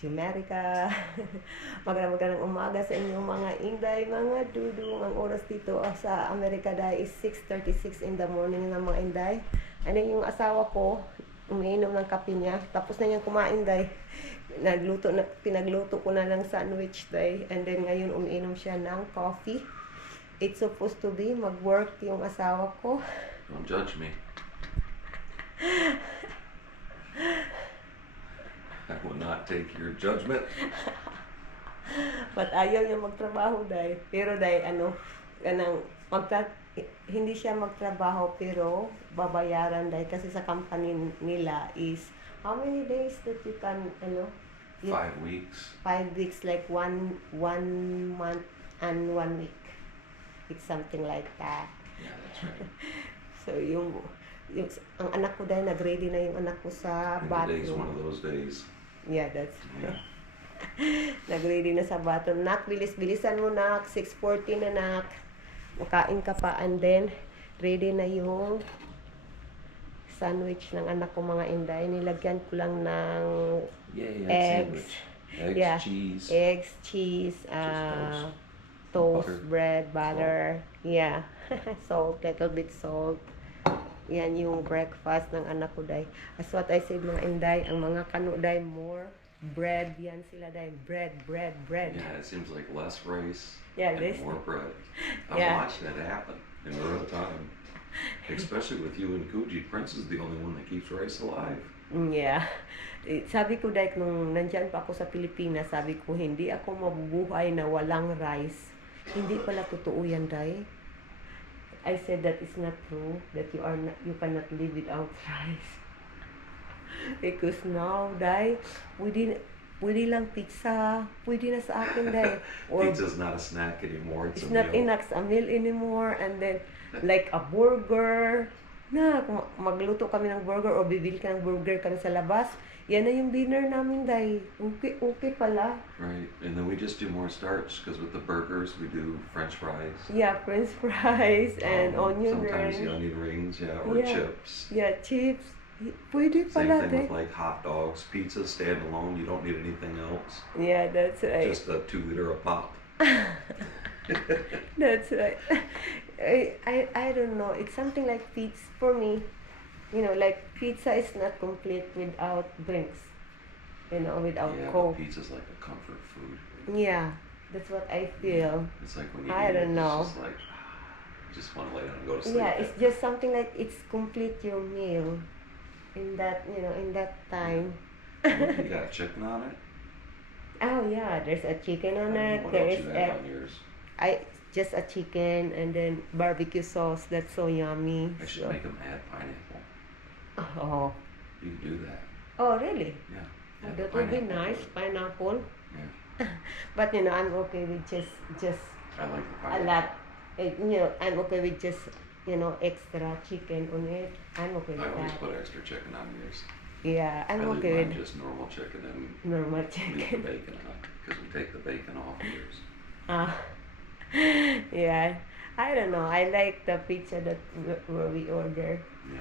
Jumerica. Magandang umaga sa inyong mga inday, mga dudong. Ang oras dito sa Amerika dahil is 6:36 in the morning ng mga inday. Ano yung asawa ko, umiinom ng kape niya. Tapos na niyang kumain dahil pinagluto ko na ng sandwich dahil. And then ngayon umiinom siya ng coffee. It's supposed to be mag-work yung asawa ko. Don't judge me. I will not take your judgment. But ayaw niya magtrabaho dahil. Pero dahil hindi siya magtrabaho pero babayaran dahil kasi sa company nila is how many days that you can 5 weeks. 5 weeks, like one month and 1 week. It's something like that. Yeah, that's right. So ang anak ko dahil nag-ready na yung anak ko sa And today's one bathroom. of those days. Yeah, that's Yeah. nag-ready na sa bathroom. Nak, bilis-bilisan mo, nak. 6:40 na, nak. Makain ka pa. And then, ready na yung sandwich ng anak ko, mga inday. Nilagyan ko lang ng Yay, eggs. sandwich. Eggs, Yeah. cheese. Eggs, cheese, toast, Butter. bread, butter. Yeah. Salt, little bit salt. Yan yung breakfast ng anak ko, day. As what I said, mga inday, ang mga kano, day, more bread. Yan sila, day. Bread. Yeah, it seems like less rice Yeah, and this- more bread. I Yeah. watched that happen in real time. Especially with you and Kuji. Prince is the only one that keeps rice alive. Yeah. Sabi ko, day, nung nandyan pa ako sa Pilipinas, sabi ko, hindi ako mabubuhay na walang rice. Hindi pala totoo yan, day. I said that it's not true, that you cannot live without rice. Because now, day, pwede lang pizza, pwede na sa akin, day. Or Pizza's not a snack anymore. it's It's, a not meal. a meal anymore. And then, like a burger, kung magluto kami ng burger o bibili ka ng burger kami sa labas, yan na yung dinner namin, day. Okay pala. Right, and then we just do more starch because with the burgers we do French fries. Yeah, French fries and onion sometimes the rings. onion rings, yeah, or Yeah. chips. Yeah, chips. Pwede Same pala, thing day. with like hot dogs, pizza stand alone. You don't need anything else. Yeah, that's right. Just a 2 liter of pop. That's right. I don't know. It's something like pizza for me. Like pizza is not complete without drinks. Without Yeah, but Coke. pizza's like a comfort food. Yeah, that's what I feel. It's like when you I eat don't it, know. it's just like just want to lay down and go to sleep. Yeah, it's just something like it's complete your meal in that time. You got chicken on it. Oh yeah, there's a chicken on it. What There else is you have on yours? just a chicken and then barbecue sauce. That's so yummy. I should So- make them add pineapple. Oh, You can do that. oh really? Yeah. Oh, Add that would be pineapple to nice, it. pineapple. Yeah. But I'm okay with just I like the a pineapple. lot. I'm okay with just extra chicken on it. I'm okay I with always that. put extra chicken on yours. Yeah, I I'm leave okay mine with just normal chicken and normal leave the chicken. bacon on because we take the bacon off yours. Yeah. I don't know. I like the pizza that where we order. Yeah.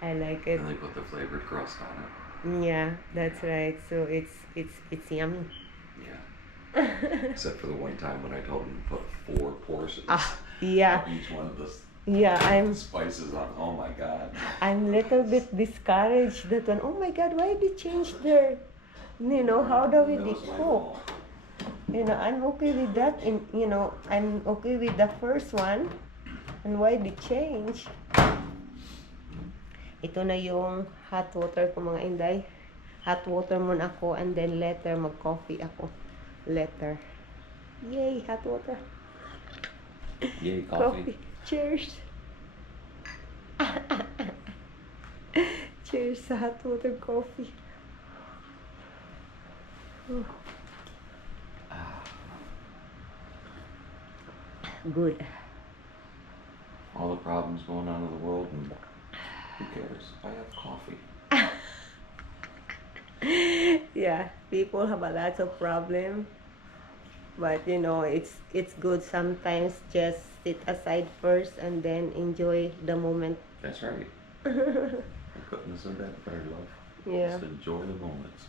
I like it. And they put the flavored crust on it. Yeah, that's right. So it's yummy. Yeah. Except for the one time when I told them to put 4 portions Yeah. of each one of the Yeah, spices on. Oh my God. I'm little bit discouraged that one. Oh my God, why they change their, how do we That was my cook? fault. I'm okay with that. I'm okay with the first one. And why they change? Ito na yung hot water ko, mga inday. Hot water muna ako and then later mag-coffee ako. Later. Yay, hot water. Yay, Coffee. Cheers. Cheers sa hot water coffee. Good. All the problems going on in the world, and who cares? I have coffee. Yeah, people have a lot of problem, but it's good sometimes just sit aside first and then enjoy the moment. That's right. I couldn't have said that better, love. Yeah. Just enjoy the moments.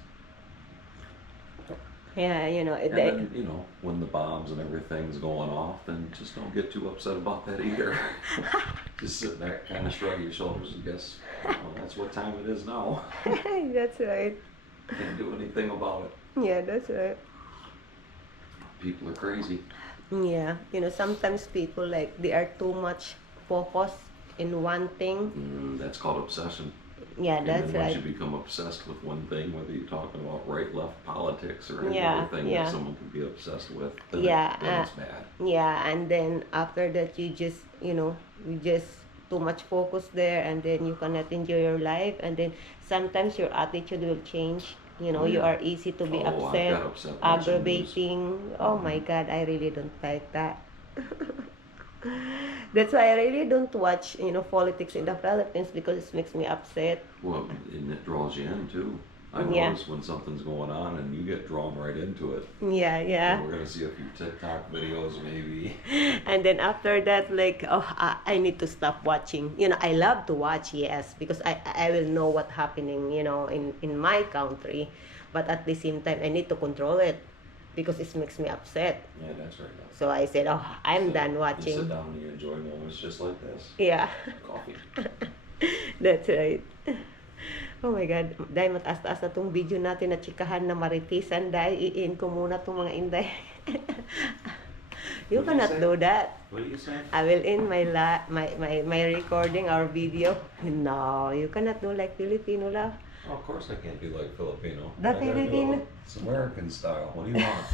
Yeah, you know, And then, you know, when the bombs and everything's going off, then just don't get too upset about that either. Just sit there, kind of shrug your shoulders and guess, well, that's what time it is now. that's right. Can't do anything about it. Yeah, that's right. People are crazy. Yeah, you know, sometimes people like they are too much focused in one thing. That's called obsession. Yeah, And that's then once right. you become obsessed with one thing, whether you're talking about right, left politics or any Yeah, other thing yeah. that someone can be obsessed with, then, Yeah, then it's bad. Yeah, and then after that you just, you know, you just too much focus there, and then you cannot enjoy your life, and then sometimes your attitude will change. You know, Oh, you yeah. are easy to be Oh, I've upset, got upset watching news. aggravating. Oh my God, I really don't like that. That's why I really don't watch, you know, politics in the Philippines because it makes me upset. Well, and it draws you in too. I Yeah. notice when something's going on and you get drawn right into it. Yeah, So yeah. we're gonna see a few TikTok videos maybe. And then after that, like, oh, I need to stop watching. You know, I love to watch, yes, because I will know what's happening, you know, in my country. But at the same time, I need to control it because it makes me upset. Yeah, that's right. So I said, oh, I'm done You sit watching. down and you enjoy moments just like this. Yeah, Coffee. that's right. Oh my God, dahil mataas-taas na tong video natin na chikahan na maritisan, dahil i-in ko muna tong mga inday. You What do you cannot say? do that. What do you say? I will end my recording our video. No, you cannot do like Filipino love. Oh, of course I can't be like Filipino. The I gotta do Filipino. It's American style. What do you want?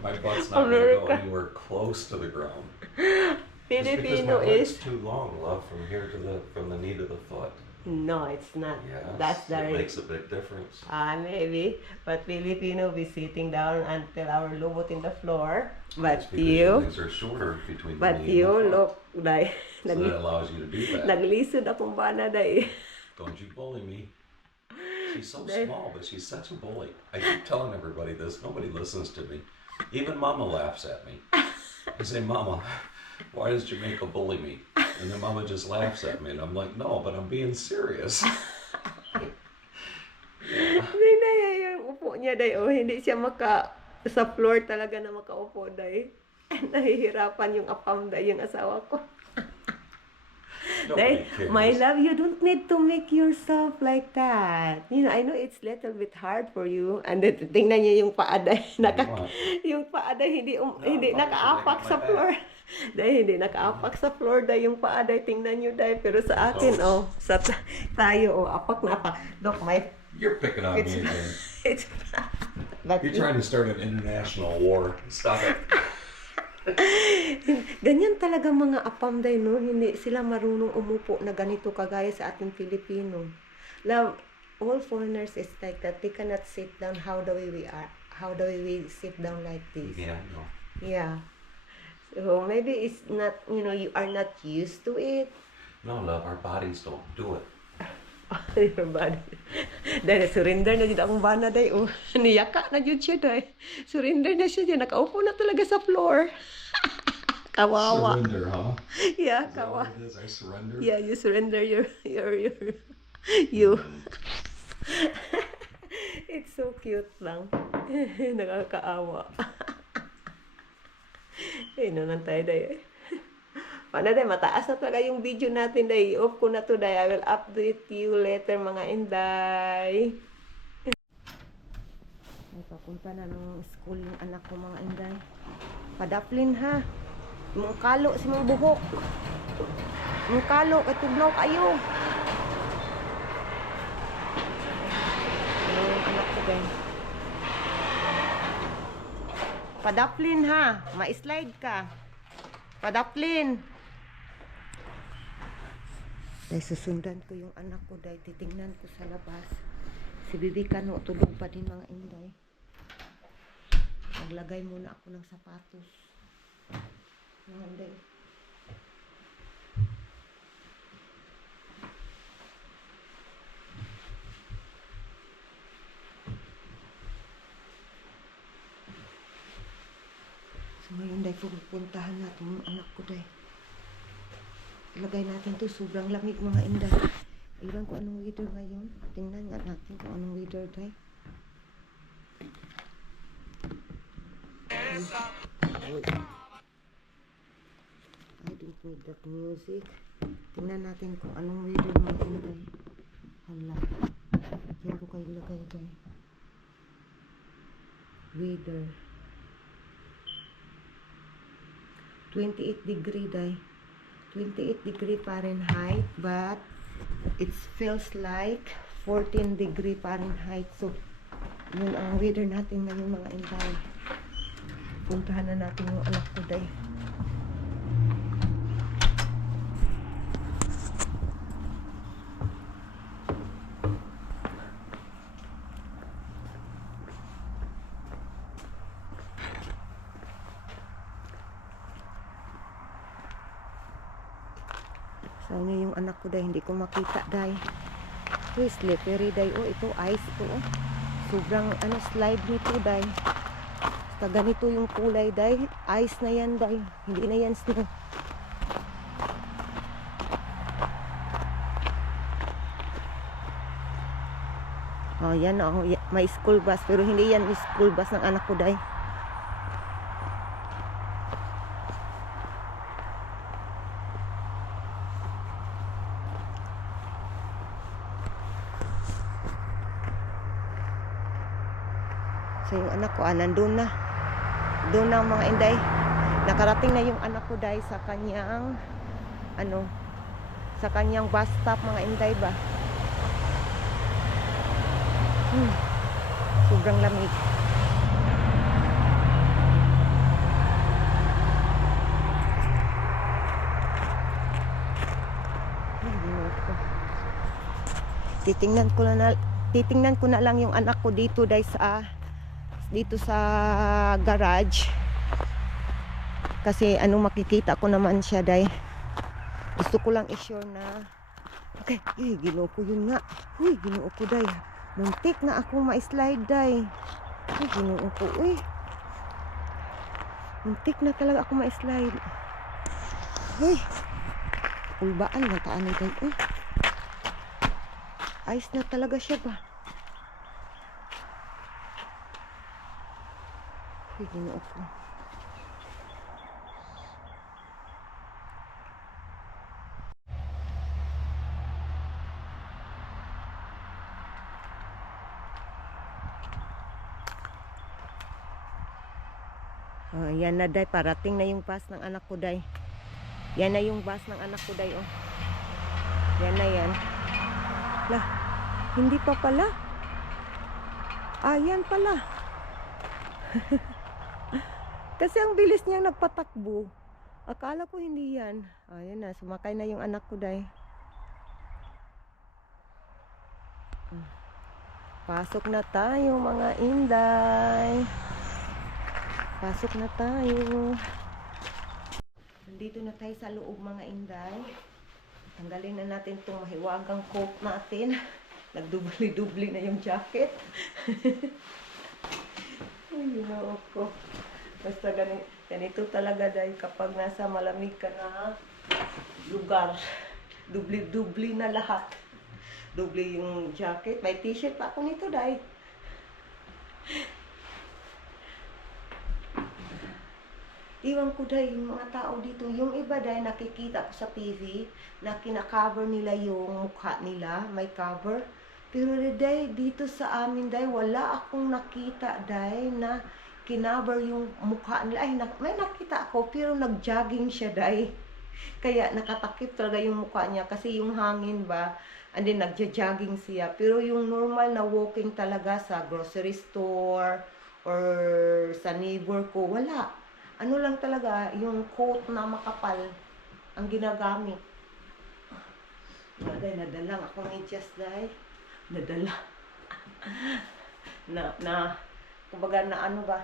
My butt's not gonna go America. anywhere close to the ground. Just because Filipino my leg's is too long, love, from here to from the knee to the foot. no, it's not. Yes, That's the it makes a big difference. maybe, but Filipino be sitting down until our lubot in the floor. It's But because you, your legs are shorter between the but knee you and the foot. look like So that allows you to do that. naglisod akong bana day. Don't you bully me. She's so They- small, but she's such a bully. I keep telling everybody this. Nobody listens to me. Even Mama laughs at me. I say, Mama, why does Jamaica bully me? And then Mama just laughs at me. And I'm like, no, but I'm being serious. Hindi yung upo niya day, oh, hindi siya sa floor talaga na makaupo day. Nahihirapan yung apam day yung asawa ko. Nobody Day, cares. my love, you don't need to make yourself like that. You know, I know it's little bit hard for you. And then, tingnan niyo yung paaday. What? Yung paaday hindi hindi bakit nakaapak should I sa get my floor. Dahil hindi nakaapak sa floor dahil yung paaday. Tingnan niyo dahil. Pero sa akin, Oh. tayo, apak na apak. Look, You're picking on It's- me again. it's, but You're trying to start an international war. Stop it. ganyan talaga mga apamday, no? Hindi sila marunong umupo na ganito kagaya sa ating Pilipino. Love, all foreigners is like that. They cannot sit down how the way we are. How the way we sit down like this. Yeah, I know. Yeah. So maybe it's not, you know, you are not used to it. No, love, our bodies don't do it. Your body. Dahil surrender na dyan akong bana day. Oh, niyaka na dyan siya day. Surrender na siya dyan. Nakaupo na talaga sa floor. Kawawa. Surrender, huh? Yeah, Is that kawawa. what it is? I surrender? Yeah, you surrender you. It's so cute lang. Nakakaawa. Ay, naman tayo day. Paano day, mataas na talaga yung video natin day. Off ko na to day. I will update you later mga inday. Ay, papunta na ng school yung anak ko mga inday. Padaplin ha. Mong kalo si mong buhok. Mong kalo, katugnaw kayo. Yung anak ko guys. Padaplin ha. Ma-slide ka. Padaplin. Dahil susundan ko yung anak ko dahil titingnan ko sa labas. Si Bibi Kano, tulog pa din mga inday. Naglagay muna ako ng sapatos. Mga inday. So ngayon dahil pupuntahan natin yung anak ko dahil. Ilagay natin to sobrang lamig mga inday. Iwan ko anong weather ngayon. Tingnan nga natin kung anong weather dahil. Uy. I don't need that music. Tingnan natin kung anong weather mga inday. Hala. Diyan ko kayo lagay day. Weather. 28 degree day. 28 degree Fahrenheit, but it feels like 14 degree Fahrenheit. So, yun ang weather natin ngayon mga inday. Puntahan na natin yung anak ko day. Sana yung anak ko day, hindi ko makita day. Uy, slippery day. Oh, ito ice to. Oh. Sobrang slide nito day. Basta ganito yung kulay day. Ice na yan day. Hindi na yan snow. Oh, yan oh. May school bus. Pero hindi yan school bus ng anak ko day. So yung anak ko, nandun na. Doon na ang mga inday. Nakarating na yung anak ko day sa kanyang sa kanyang bus stop mga inday ba. Sobrang lamig. Titingnan ko na lang yung anak ko dito day dito sa garage kasi makikita ko naman siya day. Gusto ko lang i-sure na okay. Ginoo ko yun nga. Ginoo ko day, muntik na ako ma-slide day. Ginoo ko muntik na talaga ako ma-slide. Ulbaan na taan day. Ice na talaga siya ba. Ginoo ko. Yan na day, parating na yung bus ng anak ko day. Yan na yung bus ng anak ko day oh. Yan na yan. Lah, hindi pa pala. Yan pala. Kasi ang bilis niyang nagpatakbo. Akala ko hindi yan. Ayan na, sumakay na yung anak ko day. Pasok na tayo mga inday. Pasok na tayo. Nandito na tayo sa loob mga inday. Tanggalin na natin itong mahiwagang coat natin. Nagdubli-dubli na yung jacket. Ginoo ko. Basta ganito talaga dahil kapag nasa malamig ka na lugar, dubli-dubli na lahat. Dubli yung jacket. May t-shirt pa ako nito dahil. Iwan ko dahil yung mga tao dito, yung iba dahil nakikita ko sa TV na kinakover nila yung mukha nila, may cover. Pero dahil dito sa amin dahil wala akong nakita dahil na kinaver yung mukha nila. May nakita ako pero nag-jogging siya dahil. Kaya nakatakip talaga yung mukha niya kasi yung hangin ba, and then nagja-jogging siya. Pero yung normal na walking talaga sa grocery store or sa neighbor ko, wala. Ano lang talaga, yung coat na makapal ang ginagamit. Nadala ako ng medyas dahil. Nadala. Kumbaga nahubad.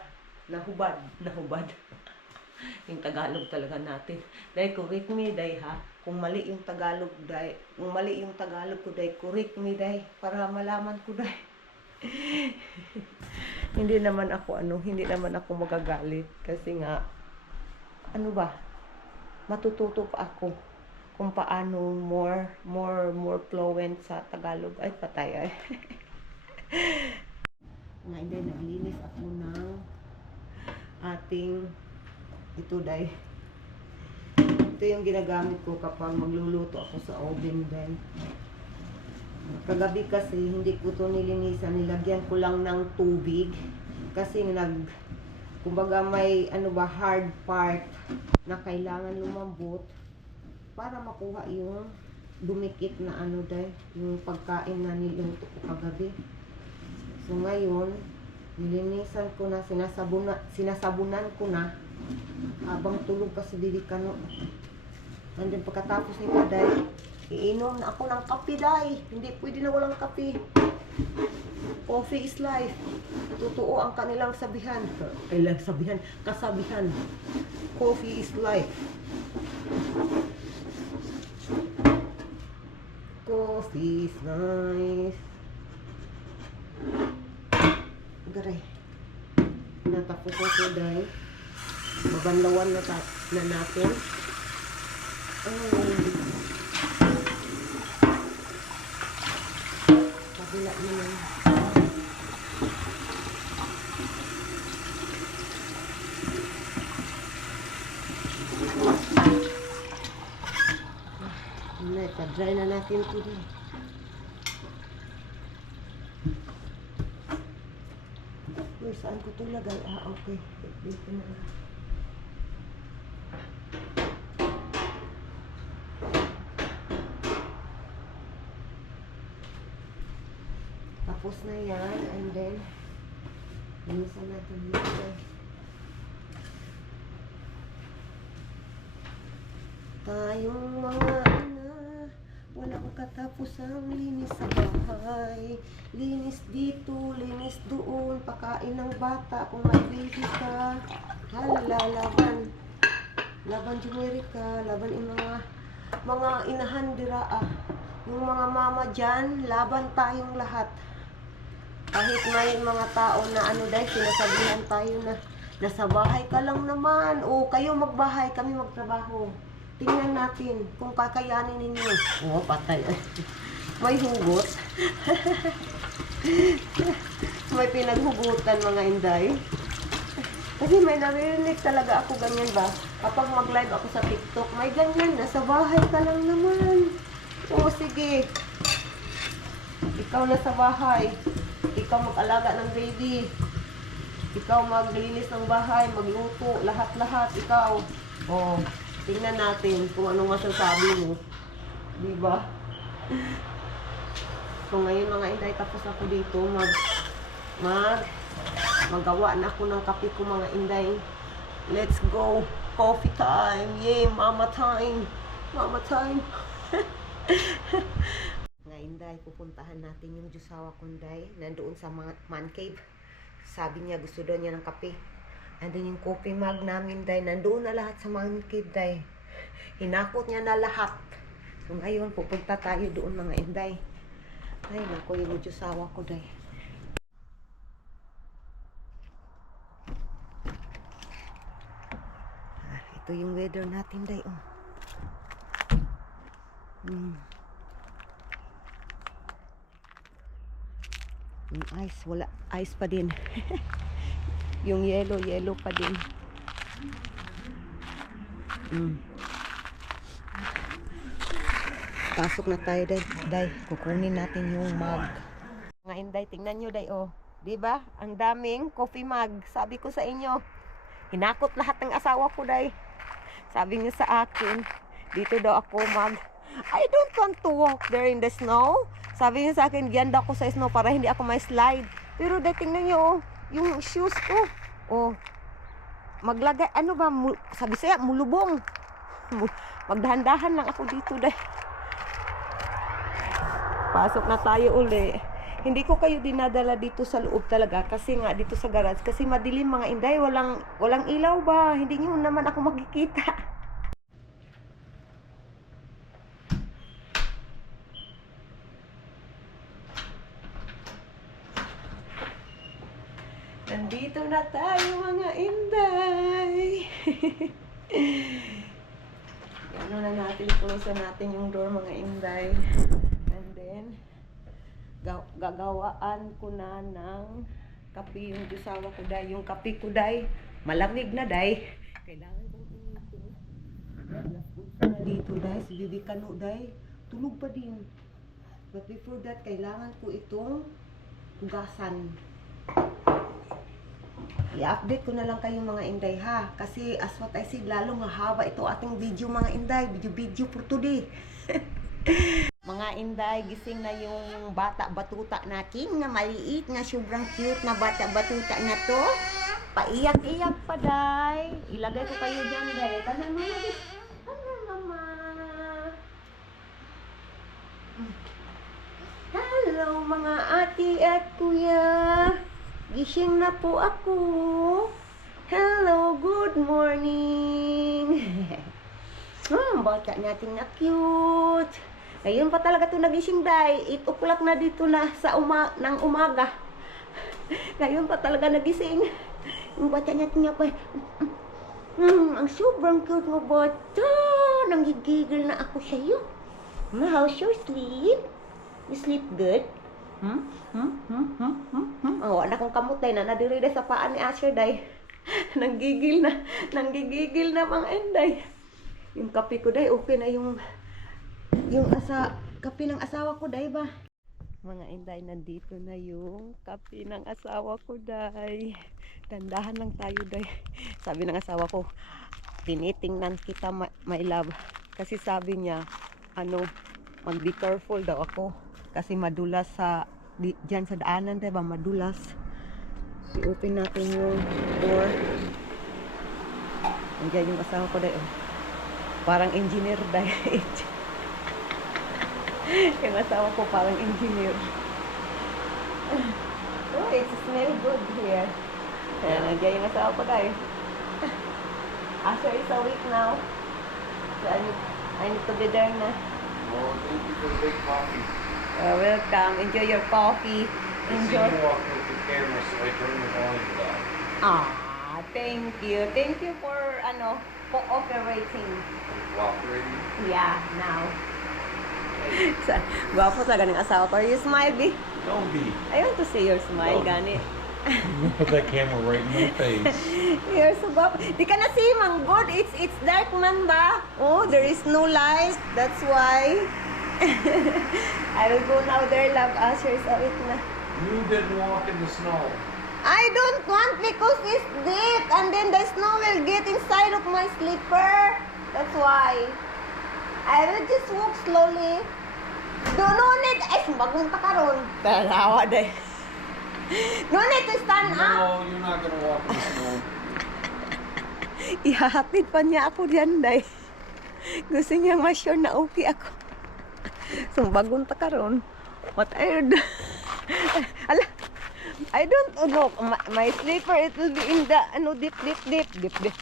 Yung Tagalog talaga natin. Dahil correct me dahil ha. Kung mali yung Tagalog ko dahil correct me dahil para malaman ko dahil. hindi naman ako magagalit kasi nga matututo pa ako kung paano more fluent sa Tagalog. Ay patay ay. Hindi naglinis ako ng ating ito day. Ito yung ginagamit ko kapag magluluto ako sa oven din. Kagabi kasi hindi ko to nilinisan, nilagyan ko lang ng tubig kasi kumbaga may hard part na kailangan lumambot para makuha yung dumikit na yung pagkain na niluto ko kagabi. So ngayon, nilinisan ko na, sinasabunan ko na habang tulog kasi Bibikano. And then pagkatapos nito day, iinom na ako ng kape day. Hindi pwede na walang kape. Coffee is life. Totoo ang kanilang sabihan. Kasabihan. Coffee is life. Coffee is nice. Garay. Natapos ko ito dahil mabanlawan na natin. Kabila naman. Pa-dry na natin ito din. Uy, saan ko ito lagay? Okay. Dito na lang. Tapos na yan. And then, linisan natin dito. Tayong mga walang katapusang linis sa bahay. Linis dito, linis doon. Pakain ng bata kung may baby ka. Hala, laban. Laban Jumerica. Laban yung mga inahan dira. Yung mga mama dyan, laban tayong lahat. Kahit may mga tao na dahil sinasabihan tayo na nasa bahay ka lang naman. O kayo magbahay, kami magtrabaho. Tingnan natin kung kakayanin ninyo. Oh, patay. May hugot. May pinaghugutan mga inday. Kasi may naririnig talaga ako ganyan ba. Kapag mag-live ako sa TikTok, may ganyan. Nasa bahay ka lang naman. O sige. Ikaw nasa bahay. Ikaw mag-alaga ng baby. Ikaw maglinis ng bahay, magluto, lahat-lahat. Ikaw. Oh. Tingnan natin kung anong masasabi mo. Diba? So ngayon mga inday, tapos ako dito magawa na ako ng kape ko mga inday. Let's go. Coffee time. Yay, mama time. Mama time. Mga inday, pupuntahan natin yung Jusawa Kunday. Nandoon sa man cave. Sabi niya gusto daw niya ng kape. Andun yung coffee mug namin, day. Nandoon na lahat sa man cave, day. Hinakot niya na lahat. So ngayon, pupunta tayo doon mga inday. Ay, naku, yung Jusawa ko, day. Ito yung weather natin, day. Oh. Yung ice, wala. Ice pa din. Yung yellow pa din. Pasok na tayo, day. Kukunin natin yung mug. Mga inday, tingnan nyo, day, oh. Diba? Ang daming coffee mug. Sabi ko sa inyo, hinakot lahat ng asawa ko, day. Sabi niya sa akin, dito daw ako I don't want to walk there in the snow. Sabi niya sa akin, ganda ako sa snow para hindi ako may slide. Pero day, tingnan nyo, oh. Yung shoes ko, oh, maglagay, sabi saya, mulubong. Magdahan-dahan lang ako dito, day. Pasok na tayo uli. Hindi ko kayo dinadala dito sa loob talaga kasi nga dito sa garage. Kasi madilim mga inday, walang ilaw ba? Hindi nyo naman ako makikita. Nandito na tayo mga inday. Ano na natin, close natin yung door mga inday. And then, gagawaan ko na ng kape yung Jusawa ko day. Yung kape ko day, Malamig na, day. Kailangan kong ito. Na dito, day. Si Bibi Kano, day. Tulog pa din. But before that, kailangan ko itong hugasan. I-update ko na lang kayo mga inday ha. Kasi as what I said, lalo mahaba ito ating video mga inday. Video for today. Mga inday, gising na yung bata-batuta natin na maliit na sobrang cute na bata-batuta na to. Paiyak-iyak pa, day. Ilagay ko kayo dyan, day. Tanan mo na, mama. Hello mga ate at kuya. Gising na po ako. Hello, good morning. Bata natin na cute. Ngayon pa talaga ito nagising, day. 8 o'clock na dito na sa ng umaga. Ngayon pa talaga nagising. Yung bata natin niya pa. Ang sobrang cute mo, bata. Nanggigigil na ako sa'yo. How's your sleep? You sleep good? Oh, anak kong kamot, day. Nadiri sa paan ni Asher, day. Nanggigil na mga enday. Yung kape ko, day, okay na yung kape ng asawa ko, day ba? Mga inday, nandito na yung kape ng asawa ko, day. Dandahan lang tayo, day. Sabi ng asawa ko, tinitingnan kita, my love. Kasi sabi niya, mag-be careful daw ako. Kasi madulas dyan sa daanan, day ba? Madulas. I-open natin yung door. Nandiyan yung asawa ko, day. Oh. Parang engineer, day. Yung asawa ko parang engineer. Oh, it smells good here. Ayan, nandiyan yung asawa ko, day. Asher is awake now. So I need to be there na. Well, thank you for the big coffee. Welcome. Enjoy your coffee. Enjoy. You walking with the camera, so I turn the volume down. Thank you. Thank you for cooperating. Cooperating? Yeah, now. Gwapo talaga ng asawa ko. You smile, B? Don't be. I want to see your smile, No. gani. Put that camera right in my face. You're so gwapo. Di ka na see, Mang God. It's dark man ba? Oh, there is no light. That's why. I will go now there, love. Asher is awake na. You didn't walk in the snow. I don't want because it's deep and then the snow will get inside of my slipper. That's why. I will just walk slowly. No need. Ay, bagong takaron. Tarawa day. No need to stand up. No, you're not gonna walk in the snow. Ihahatid pa niya ako diyan, day. Gusto niya ma-sure na okay ako. So, bagong takaron. What I do? Ala, I don't know. My slipper, it will be in the, deep.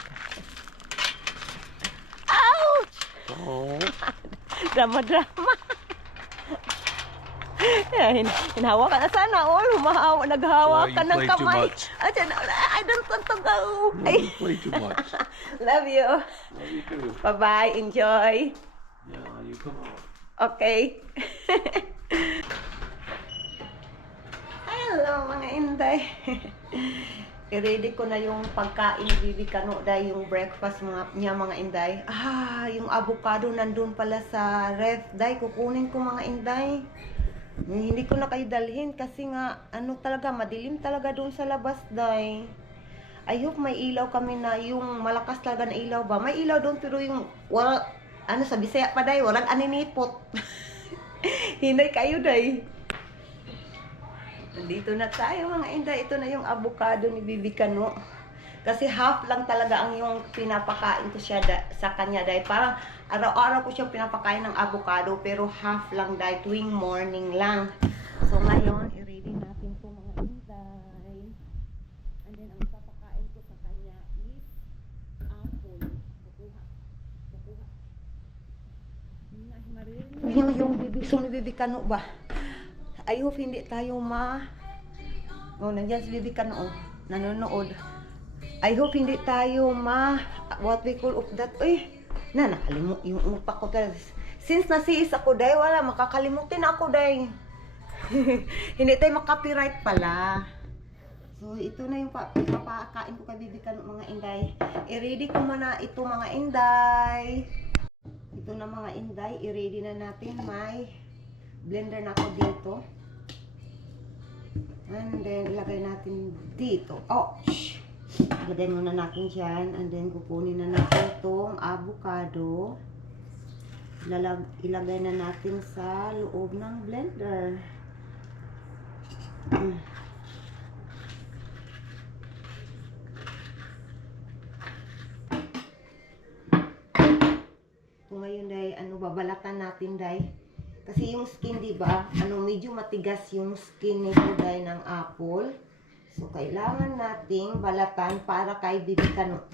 Ouch! Oh. Drama. Hinahawa ka na sana. Naghahawa Boy, ka you ng play too kamay. much. I don't want to go. No, you play too much. Love you. Love you too. Bye-bye. Enjoy. Yeah, you come on. Okay. Hello mga inday. I-ready ko na yung pagkain ni Bibi Kano, day, yung breakfast niya mga inday. Yung avocado nandun pala sa ref, day. Kukunin ko mga inday. Hindi ko na kayo dalhin kasi nga talaga madilim talaga doon sa labas, day. I hope may ilaw kami na yung malakas talaga na ilaw ba. May ilaw doon pero yung sa Bisaya pa, day, walang aninipot. Hinay kayo, day. Nandito na tayo mga inday. Ito na yung avocado ni Bibi Kano. Kasi half lang talaga ang yung pinapakain ko siya sa kanya, day. Parang araw-araw ko siya pinapakain ng avocado pero half lang, day. Tuwing morning lang. So ngayon, i-ready natin po mga inday. And then ang papakain ko sa kanya is apple. Kukuha. Yung Bibi Kano ba? I hope hindi tayo nandiyan si Bibi Kano, nanonood. I hope hindi tayo what we call of that. Nakalimut yung utak ko. Since nasiis ako, day, wala, makakalimutin ako, day. Hindi tayo makapiright pala. So, ito na yung papakain ko kay Bibi Kano mga inday. I-ready ko muna ito mga inday. Ito na mga inday. I-ready na natin. May blender na ako dito. And then, ilagay natin dito. Ouch! Ilagay muna natin dyan. And then, kukunin na natin itong avocado. Ilagay na natin sa loob ng blender. So, ngayon day, babalatan natin day. Kasi yung skin, di ba, medyo matigas yung skin nito day ng apple. So, kailangan nating balatan para kay Bibi Kano.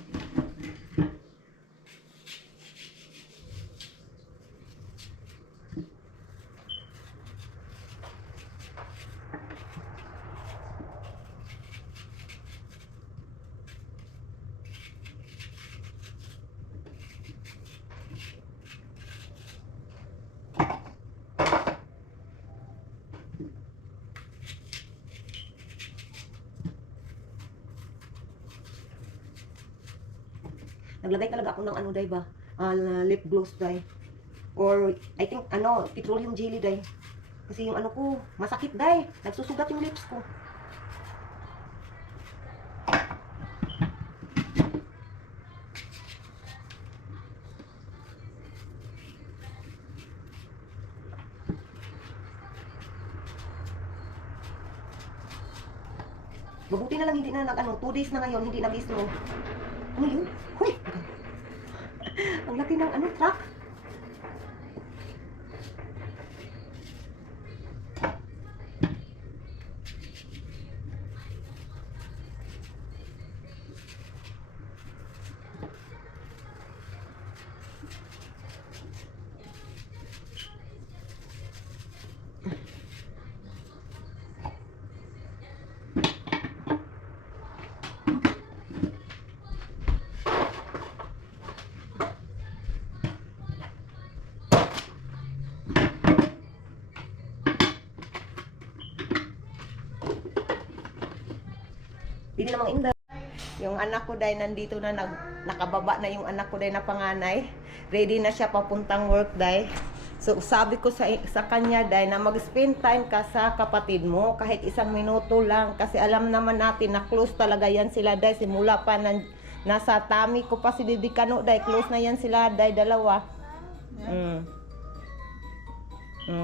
Naglagay talaga ako ng day ba? Lip gloss day. Or I think petroleum jelly day. Kasi yung ko, masakit day. Nagsusugat yung lips ko. Mabuti na lang hindi na 2 days na ngayon hindi nag-snow. Ano yun? Huy! Ang laki ng truck. Hindi namang inda. Yung anak ko dahil nandito na nakababa na yung anak ko dahil na panganay. Ready na siya papuntang work dahil. So sabi ko sa kanya dahil na mag-spend time ka sa kapatid mo kahit 1 minuto lang. Kasi alam naman natin na close talaga yan sila dahil simula pa nasa tummy ko pa si Bibi Kano dahil close na yan sila dahil dalawa.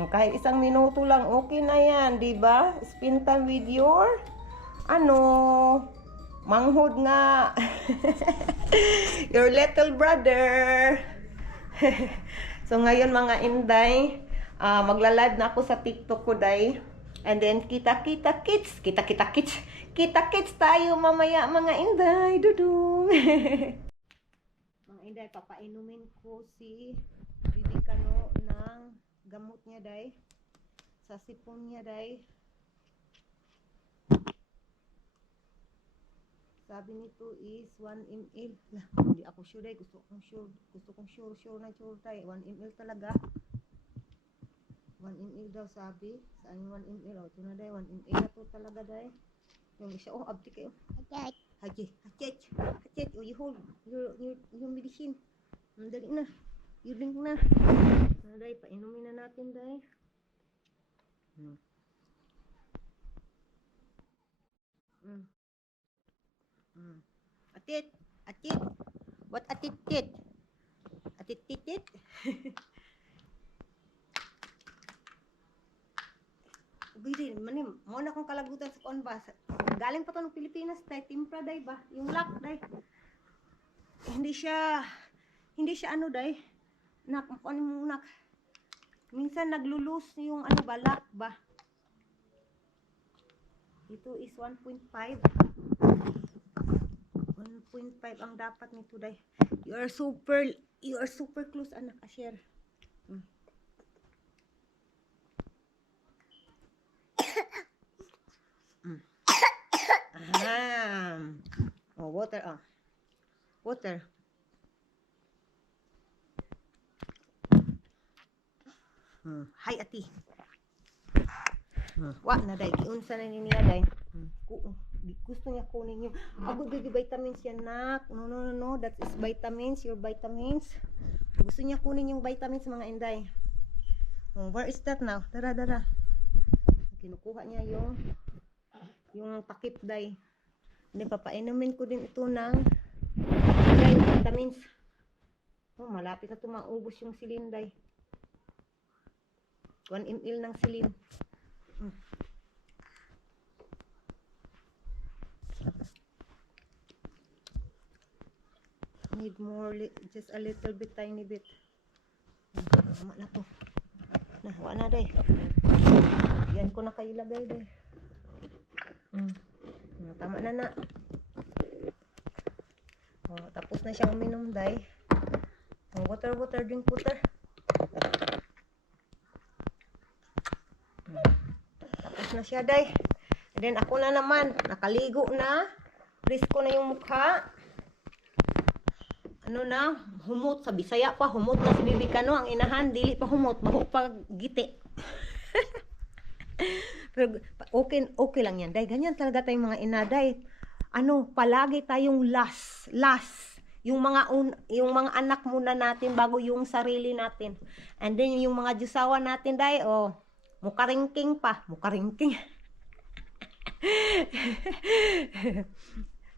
Kahit 1 minuto lang okay na yan, di ba? Spend time with your manghod nga. Your little brother. So ngayon mga inday, magla-live na ako sa TikTok ko day. And then kita-kita kids tayo mamaya mga inday, dudung. Mga inday, papainumin ko si Bibi Kano ng gamot niya day. Sa sipon niya day. Sabi nito is 1 ml. Hindi ako sure day. Gusto kong sure na sure day. 1 ml talaga. 1 ml daw sabi. Saan yung 1 ml? Ito na day. 1 ml na to talaga day. Yung isa, abdi kayo. Hajit. Oh, you hold your medicine. Dali na. You drink na. Na day, painumin na natin day. Atit. What atit? Atit. Ugay din, manim. Mo na kong kalagutan sa kuan ba. Galing pa to ng Pilipinas, day. Timpra, day ba? Yung lock, day. Hindi siya day. Minsan naglulus yung lock ba. Ito is 1.5. 1.5 ang dapat nito day. You are super close anak Asher. Oh, water. Hi ati. Wa na day, giunsa na niya day. Gusto niya kunin yung, baby, vitamins yan, nak. No. That is vitamins, your vitamins. Gusto niya kunin yung vitamins, mga inday. Oh, where is that now? Dara. Kinukuha niya yung takip, day. Hindi, papainumin ko din ito ng vitamins. Oh, malapit na ito maubos yung silinday. 1 ml ng silin. Need more, just a little bit, tiny bit. Tama na to. Wala na, day. Yan ko na kayo lagay, day. Tama na. Oh, tapos na siyang uminom, day. Oh, water, drink water. Tapos na siya, day. And then ako na naman, nakaligo na. Presko na yung mukha. Ano na, humot sa Bisaya pa, humot na si Bibi Kano, ang inahan, dili pa humot, baho pa giti. Pero okay lang yan, day. Ganyan talaga tayong mga inaday. Palagi tayong last. Yung mga anak muna natin bago yung sarili natin. And then yung mga Diyosawa natin, day, mukaringking pa, mukaringking.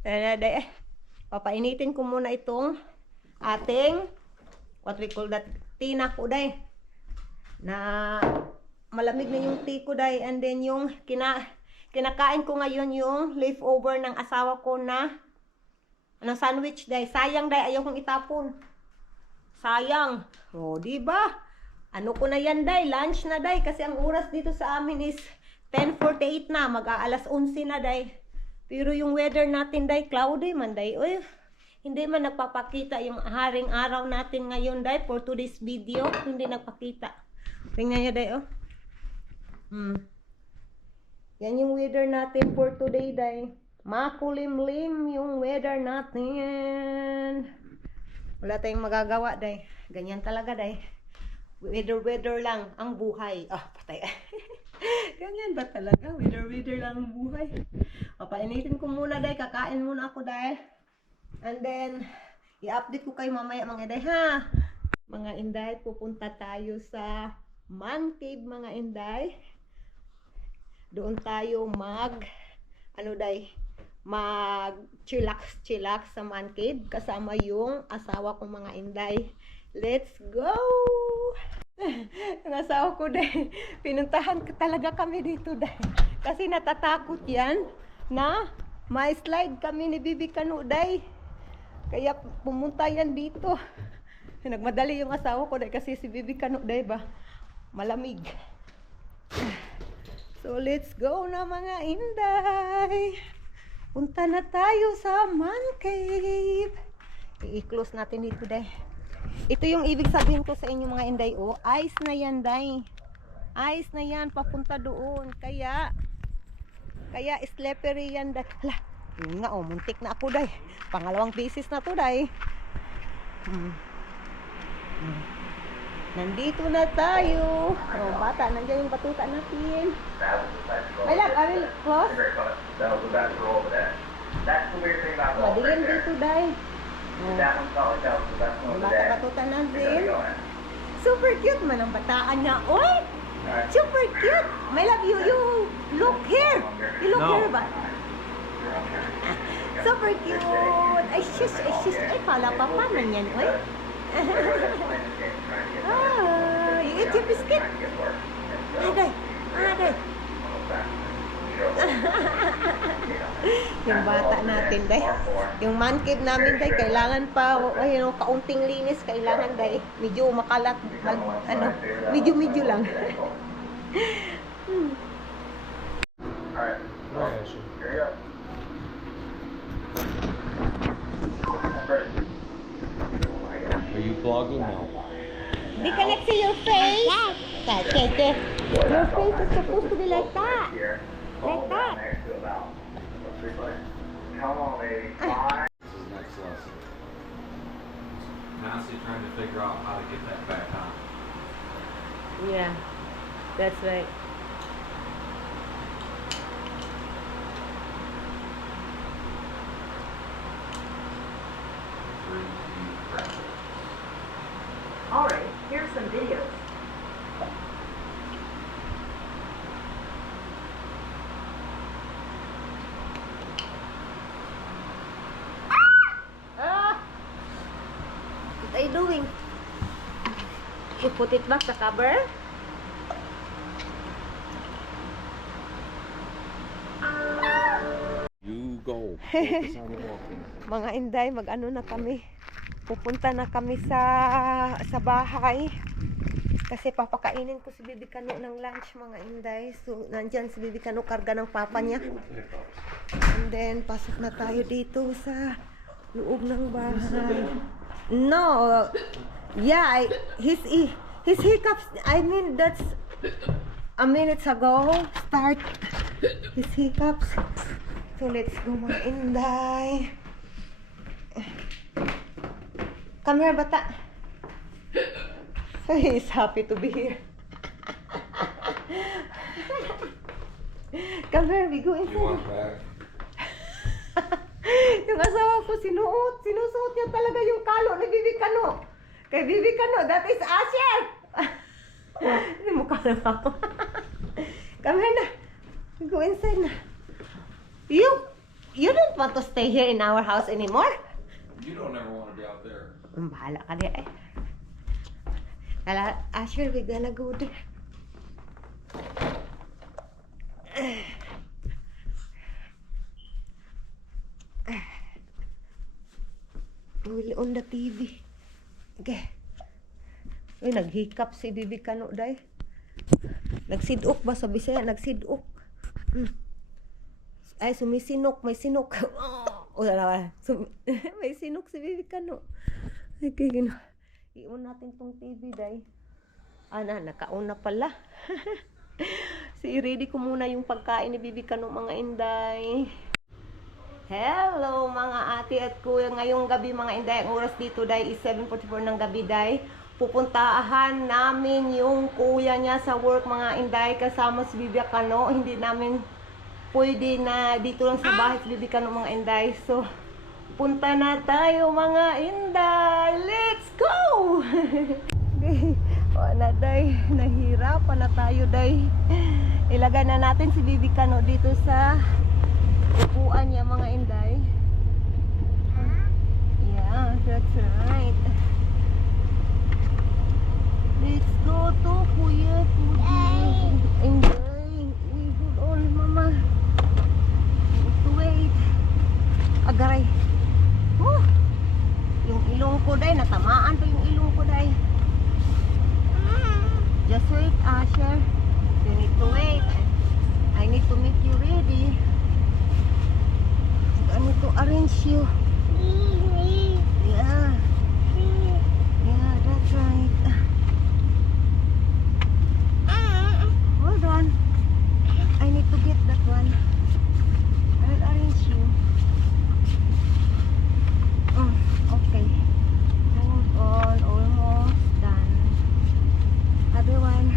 Day, papainitin ko muna itong ating what we call that tea na ko, day, na malamig na yung tea ko, day. And then yung kinakain ko ngayon yung leftover ng asawa ko na sandwich, day. Sayang, day, ayaw kong itapon, sayang. Diba, ko na yan, day, lunch na, day, kasi ang oras dito sa amin is 10:48 na, mag-aalas 11 na, day. Pero yung weather natin, day, cloudy man, day. Hindi man nagpapakita yung haring araw natin ngayon, day, for today's video. Hindi nagpakita. Tingnan nyo, day, Yan yung weather natin for today, day. Makulimlim yung weather natin. Wala tayong magagawa, day. Ganyan talaga, day. Weather lang ang buhay. Patay. Ganyan ba talaga? Weather lang ang buhay. Papainitin ko muna, day. Kakain muna ako, day. And then, i-update ko kayo mamaya, mga inday, ha? Mga inday, pupunta tayo sa man cave, mga inday. Doon tayo mag-chillax sa man cave kasama yung asawa kong mga inday. Let's go! Ang asawa ko, day, pinuntahan talaga kami dito, day. Kasi natatakot yan na may slide kami ni Bibi Kano, day. Kaya pumunta yan dito. Nagmadali yung asawa ko, day, kasi si Bibi Kano, day, ba, malamig. So let's go na, mga inday. Punta na tayo sa man cave. I-close natin dito, day. Ito yung ibig sabihin ko sa inyo, mga inday, ice na yan, day. Ice na yan, papunta doon. Kaya slippery yan, day. Hala, yun nga, muntik na ako, day. Pangalawang beses na to, day. Nandito na tayo. Bata, nandiyan yung batuta natin. May love, I will close. Madilim dito, day. Bata-batuta natin. Super cute man ang bataan niya. Oy! Super cute! My love, you look here. You look here ba? Super cute! Ay, sis. Ay, pala pa man yan, oy. You eat your biscuit? Aday. Yung bata natin, day. Yung man cave namin, day, kailangan pa, kaunting linis, kailangan, day. Medyo makalat, medyo lang. Alright, here you go. Are you vlogging now? They cannot see your face. Okay. Your face is supposed to be like that. Like that. Come on, baby. This is next lesson. Constantly trying to figure out how to get that back on. Yeah, that's right. doing? You put it back the cover? You go. Focus on walking. Mga inday, mag-ano na kami. Pupunta na kami sa bahay. Kasi papakainin ko si Bibi Kano ng lunch, mga inday. So, nandyan si Bibi Kano, karga ng papa niya. And then, pasok na tayo dito sa loob ng bahay. No. Yeah, his hiccups, I mean, that's a minutes ago. Start his hiccups. So, let's go, mga inday. Come here, bata. He's happy to be here. Come here, we go You inside. want back? Yung asawa ko sinusuot niya talaga yung kalo ni Bibi Kano. Kay Bibi Kano, that is Asher. Hindi mo ka na ako. Come here na. We go inside na. You don't want to stay here in our house anymore? You don't ever want to be out there. Bahala ka di eh. Asher, we gonna go there. We'll on the TV. Okay. Uy, naghikap si Bibi Kano, day. Nagsidok ba sa Bisaya? Nagsidok. Ay, sumisinok. May sinok. Oh, wala. May sinok si Bibi Kano. Ay, kaya iun natin tong TV, day. Nakauna pala. I-ready ko muna yung pagkain ni Bibi Kano, mga inday. Hello, mga ate at kuya. Ngayong gabi, mga inday, ang oras dito, day, is 7:44 ng gabi, day. Pupuntahan namin yung kuya niya sa work, mga inday, kasama si Bibi Kano. Hindi namin pwede na dito lang sa bahay si Bibi Kano, mga inday. So, punta na tayo, mga inday. Let's go! Wala, day. Nahirapan na tayo, day. Ilagay na natin si Bibi Kano dito sa upuan niya, mga inday. Yeah, that's right. Let's go to Kuya Pudi. Inday. Uy, hold on, mama. Wait. Agaray. Yung ilong ko, day. Natamaan pa yung ilong ko, day. Just wait, Asher. You need to wait. I need to make you ready. I need to arrange you. Yeah. Yeah, that's right. Hold on. I need to get that one. I will arrange you. Okay. Hold on. Almost done. Other one.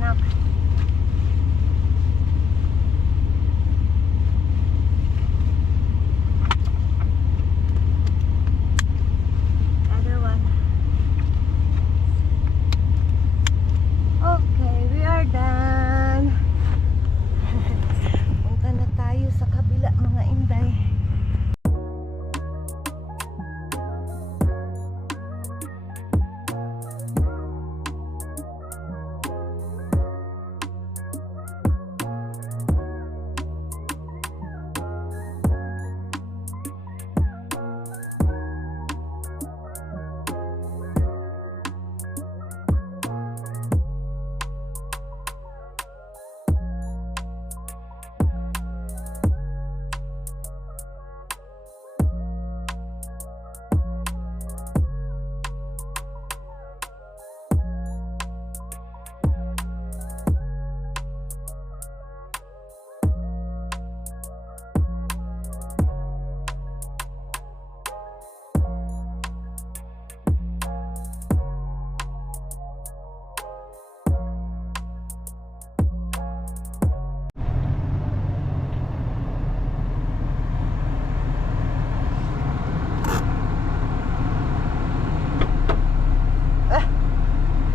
Anak. Other one. Okay, we are done. Punta na tayo sa kabila, mga inday.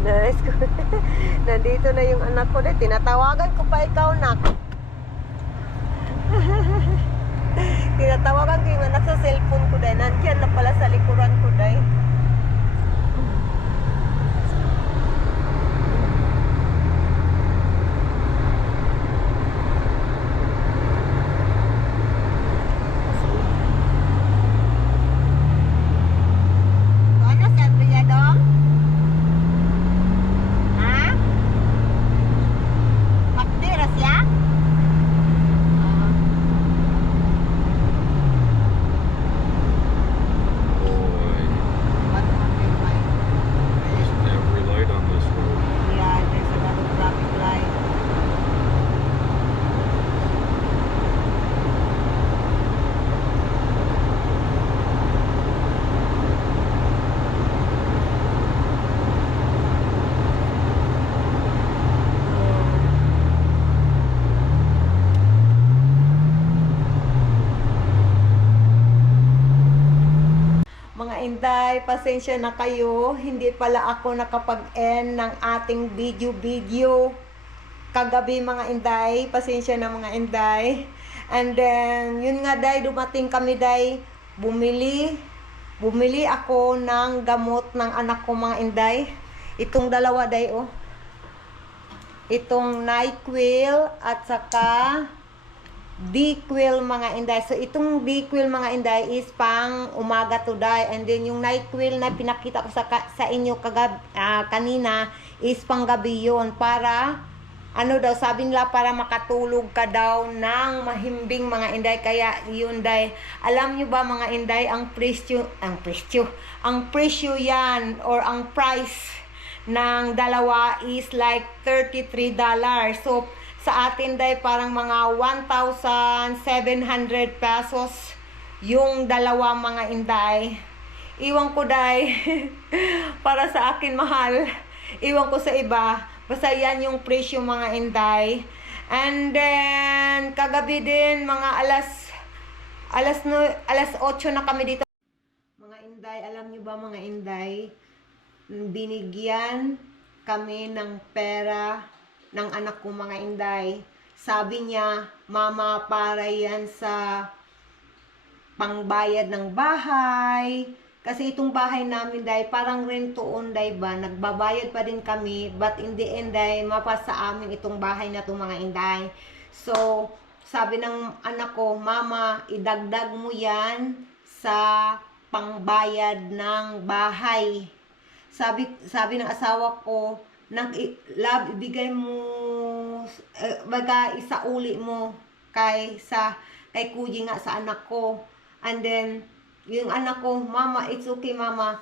Nice ko. Nandito na yung anak ko. Tinatawagan ko pa ikaw, nak. Tinatawagan ko yung anak sa cellphone ko dahil nandiyan na pala sa likuran ko dahil. Ano si Andrea dong? Ha? Magdira siya? Boy, there's every light on this road. Yeah, there's a lot of traffic light. Mga Inday, pasensya na kayo. Hindi pala ako nakapag-end ng ating video kagabi mga Inday. Pasensya na mga Inday. And then, yun nga day, dumating kami day, bumili ako ng gamot ng anak ko mga Inday. Itong dalawa day oh. Itong NyQuil at saka DQuil mga Inday. So itong DQuil mga Inday is pang umaga to day, and then yung NyQuil na pinakita ko sa inyo kanina is pang gabi yun, para ano daw, sabi nila para makatulog ka daw ng mahimbing mga Inday. Kaya yun day, alam nyo ba mga Inday, ang presyo yan or ang price ng dalawa is like $33. So sa atin day parang mga 1,700 pesos yung dalawa mga Inday. Iwan ko day para sa akin mahal. Iwan ko sa iba. Basta yan yung presyo mga Inday. And then kagabi din mga alas 8 na kami dito. Mga Inday, alam nyo ba mga Inday, binigyan kami ng pera ng anak ko mga Inday. Sabi niya, mama, para yan sa pangbayad ng bahay. Kasi itong bahay namin day, parang rent to own day ba, nagbabayad pa din kami, but in the end day, mapasa amin itong bahay na itong mga Inday. So, sabi ng anak ko, mama, idagdag mo yan sa pangbayad ng bahay. Sabi ng asawa ko, love, ibigay mo, baga isauli mo kay Kuya nga sa anak ko. And then yung anak ko, mama, it's okay mama,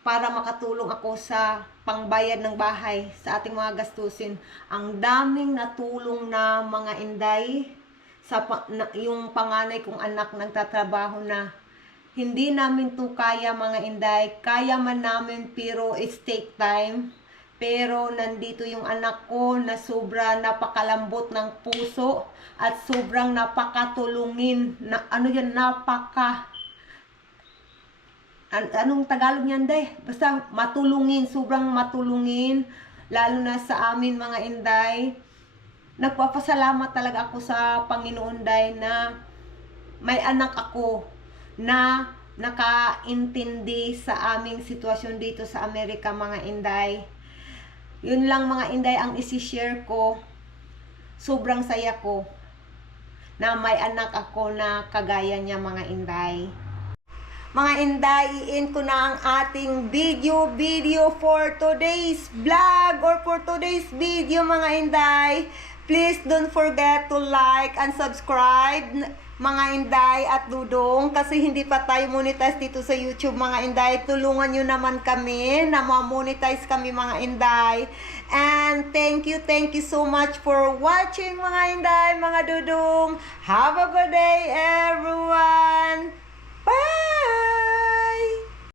para makatulong ako sa pangbayad ng bahay sa ating mga gastusin. Ang daming natulong na mga Inday sa yung panganay kong anak nagtatrabaho na. Hindi namin to kaya mga Inday, kaya man namin pero it's take time. Pero nandito yung anak ko na sobra napakalambot ng puso at sobrang napakatulungin. Anong Tagalog niyan day? Basta matulungin, sobrang matulungin. Lalo na sa amin mga Inday. Nagpapasalamat talaga ako sa Panginoon day na may anak ako na nakaintindi sa aming sitwasyon dito sa Amerika mga Inday. Yun lang mga Inday ang isi-share ko. Sobrang saya ko na may anak ako na kagaya niya mga Inday. Mga Inday, i-end ko na ang ating video for today's vlog or for today's video mga Inday. Please don't forget to like and subscribe mga Inday at Dudong, kasi hindi pa tayo monetize dito sa YouTube mga Inday. Tulungan nyo naman kami na ma-monetize kami mga Inday. And thank you so much for watching mga Inday, mga Dudong. Have a good day everyone!